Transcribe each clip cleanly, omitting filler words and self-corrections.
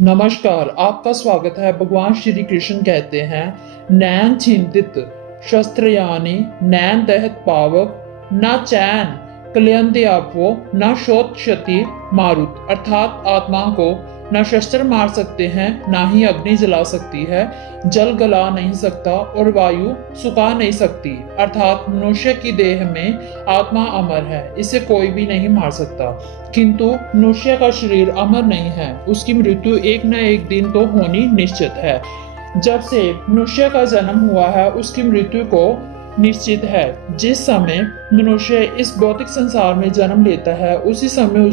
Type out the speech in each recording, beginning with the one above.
नमस्कार, आपका स्वागत है। भगवान श्री कृष्ण कहते हैं, नैन छिंदित शस्त्र यानी नैन दहत पावक न चैन कलयंते आपो न शोत क्षति मारुत। अर्थात आत्मा को न शस्त्र मार सकते हैं, ना ही अग्नि जला सकती है, जल गला नहीं सकता और वायु सुखा नहीं सकती। अर्थात मनुष्य की देह में आत्मा अमर है, इसे कोई भी नहीं मार सकता। किंतु मनुष्य का शरीर अमर नहीं है, उसकी मृत्यु एक न एक दिन तो होनी निश्चित है। जब से मनुष्य का जन्म हुआ है, उसकी मृत्यु को निश्चित है। जिस समय मनुष्य इस भौतिक संसार में जन्म लेता है, उसी समय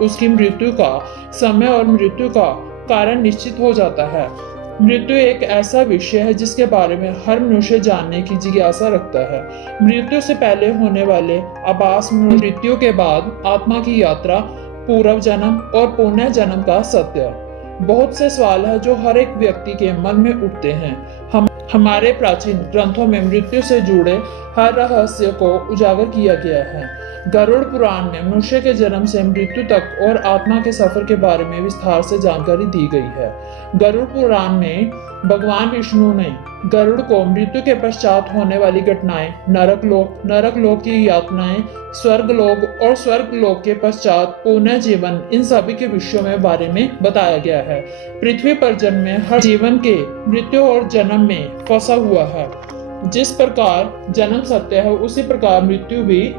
उसकी मृत्यु का समय और मृत्यु का कारण निश्चित हो जाता है। मृत्यु एक ऐसा विषय है जिसके बारे में हर मनुष्य जानने की जिज्ञासा रखता है। मृत्यु से पहले होने वाले आभास, मृत्यु के बाद आत्मा की यात्रा, पूर्व जन्म और पुण्य जन्म का सत्य। बहुत से सवाल है जो हर एक व्यक्ति के मन में उठते हैं। हमारे प्राचीन ग्रंथों में मृत्यु से जुड़े हर रहस्य को उजागर किया गया है। गरुड़ पुराण में मनुष्य के जन्म से मृत्यु तक और आत्मा के सफर के बारे में विस्तार से जानकारी दी गई है। गरुड़ पुराण में भगवान विष्णु ने गरुड़ को मृत्यु के पश्चात होने वाली घटनाएं, नरक लोक की यातनाएं, स्वर्ग लोक और स्वर्ग लोक के पश्चात पुनः जीवन, इन सभी के विषयों में बारे में बताया गया है। पृथ्वी पर जन्म में हर जीवन के मृत्यु और जन्म में फंसा हुआ है। जिस प्रकार जन्म सत्य है, उसी प्रकार मृत्यु भी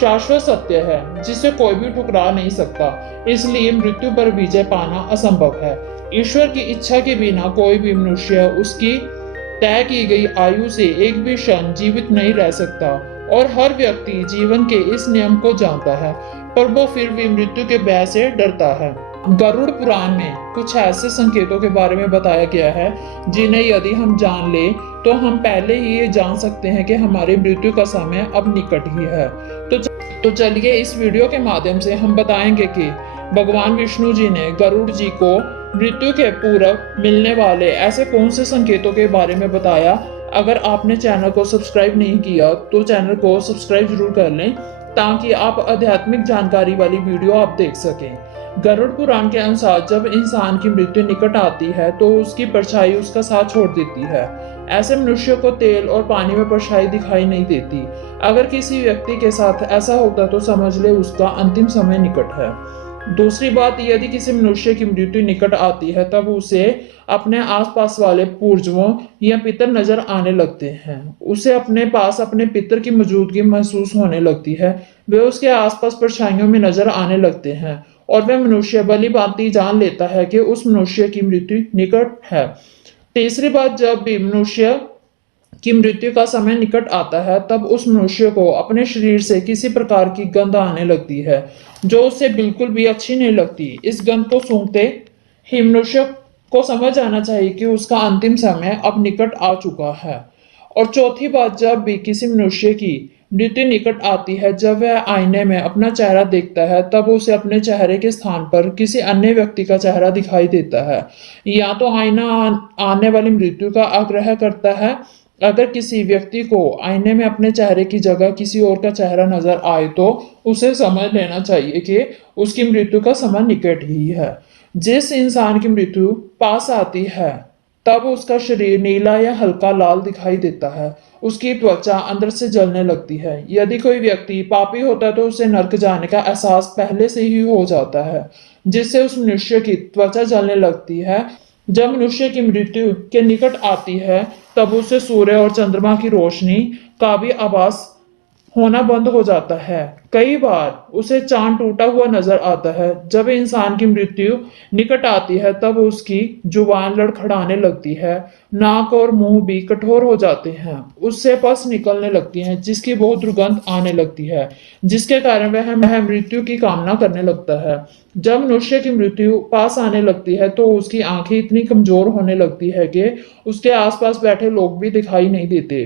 शाश्वत सत्य है, जिसे कोई भी ठुकरा नहीं सकता। इसलिए मृत्यु पर विजय पाना असंभव है। ईश्वर की इच्छा के बिना कोई भी मनुष्य उसकी तय की गई आयु से एक भी क्षण जीवित नहीं रह सकता, और हर व्यक्ति जीवन के इस नियम को जानता है, पर वो फिर भी मृत्यु के भय से डरता है। गरुड़ पुराण में कुछ ऐसे संकेतों के बारे में बताया गया है जिन्हें यदि हम जान ले तो हम पहले ही ये जान सकते हैं कि हमारी मृत्यु का समय अब निकट ही है। तो चलिए इस वीडियो के माध्यम से हम बताएंगे कि भगवान विष्णु जी ने गरुड़ जी को मृत्यु के पूर्व मिलने वाले ऐसे कौन से संकेतों के बारे में बताया। अगर आपने चैनल को सब्सक्राइब नहीं किया तो चैनल को सब्सक्राइब जरूर कर लें, ताकि आप आध्यात्मिक जानकारी वाली वीडियो आप देख सकें। गरुड़ पुराण के अनुसार जब इंसान की मृत्यु निकट आती है तो उसकी परछाई उसका साथ छोड़ देती है। ऐसे मनुष्य को तेल और पानी में परछाई दिखाई नहीं देती। अगर किसी व्यक्ति के साथ ऐसा होता तो समझ ले उसका अंतिम समय निकट है। दूसरी बात, यदि किसी मनुष्य की मृत्यु निकट आती है तब उसे अपने आसपास वाले पूर्वजों या पितर नजर आने लगते हैं। उसे अपने पास अपने पितर की मौजूदगी महसूस होने लगती है। वे उसके आसपास परछाइयों में नजर आने लगते हैं और वह मनुष्य भली भांति जान लेता है कि उस मनुष्य की मृत्यु निकट है। तीसरी बात, जब भी मनुष्य की मृत्यु का समय निकट आता है तब उस मनुष्य को अपने शरीर से किसी प्रकार की गंध आने लगती है जो उसे बिल्कुल भी अच्छी नहीं लगती। इस गंध को सूंघते ही मनुष्य को समझ आना चाहिए कि उसका अंतिम समय अब निकट आ चुका है। और चौथी बात, जब भी किसी मनुष्य की मृत्यु निकट आती है, जब वह आईने में अपना चेहरा देखता है तब उसे अपने चेहरे के स्थान पर किसी अन्य व्यक्ति का चेहरा दिखाई देता है। या तो आईना आने वाली मृत्यु का आग्रह करता है। अगर किसी व्यक्ति को आईने में अपने चेहरे की जगह किसी और का चेहरा नजर आए तो उसे समझ लेना चाहिए कि उसकी मृत्यु का समय निकट ही है। जिस इंसान की मृत्यु पास आती है तब उसका शरीर नीला या हल्का लाल दिखाई देता है। उसकी त्वचा अंदर से जलने लगती है। यदि कोई व्यक्ति पापी होता है तो उसे नरक जाने का एहसास पहले से ही हो जाता है, जिससे उस मनुष्य की त्वचा जलने लगती है। जब मनुष्य की मृत्यु के निकट आती है तब उसे सूर्य और चंद्रमा की रोशनी का भी आभास होना बंद हो जाता है। कई बार उसे चांद टूटा हुआ नजर आता है। जब इंसान की मृत्यु निकट आती है तब उसकी जुबान लड़खड़ाने लगती है, नाक और मुंह भी कठोर हो जाते हैं, उससे पस निकलने लगती है जिसकी बहुत दुर्गंध आने लगती है, जिसके कारण वह मृत्यु की कामना करने लगता है। जब मनुष्य की मृत्यु पास आने लगती है तो उसकी आंखें इतनी कमजोर होने लगती है कि उसके आसपास बैठे लोग भी दिखाई नहीं देते,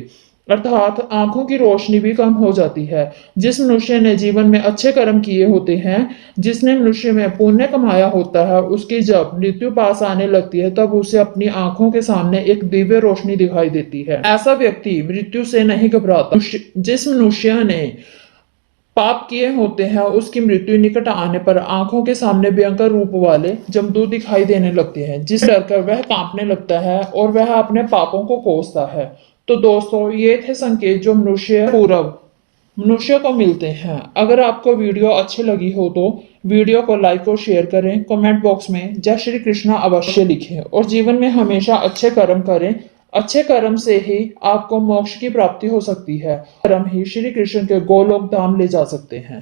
अर्थात आंखों की रोशनी भी कम हो जाती है। जिस मनुष्य ने जीवन में अच्छे कर्म किए होते हैं, जिसने मनुष्य में पुण्य कमाया होता है, उसकी जब मृत्यु पास आने लगती है तब उसे अपनी आंखों के सामने एक दिव्य रोशनी दिखाई देती है। ऐसा व्यक्ति मृत्यु से नहीं घबराता। जिस मनुष्य ने पाप किए होते हैं उसकी मृत्यु निकट आने पर आंखों के सामने भयंकर रूप वाले जमदूत दिखाई देने लगते हैं, जिससे डरकर वह कांपने लगता है और वह अपने पापों को कोसता है। तो दोस्तों, ये थे संकेत जो मनुष्य को मिलते हैं। अगर आपको वीडियो अच्छी लगी हो तो वीडियो को लाइक और शेयर करें, कमेंट बॉक्स में जय श्री कृष्णा अवश्य लिखें और जीवन में हमेशा अच्छे कर्म करें। अच्छे कर्म से ही आपको मोक्ष की प्राप्ति हो सकती है। कर्म ही श्री कृष्ण के गोलोक धाम ले जा सकते हैं।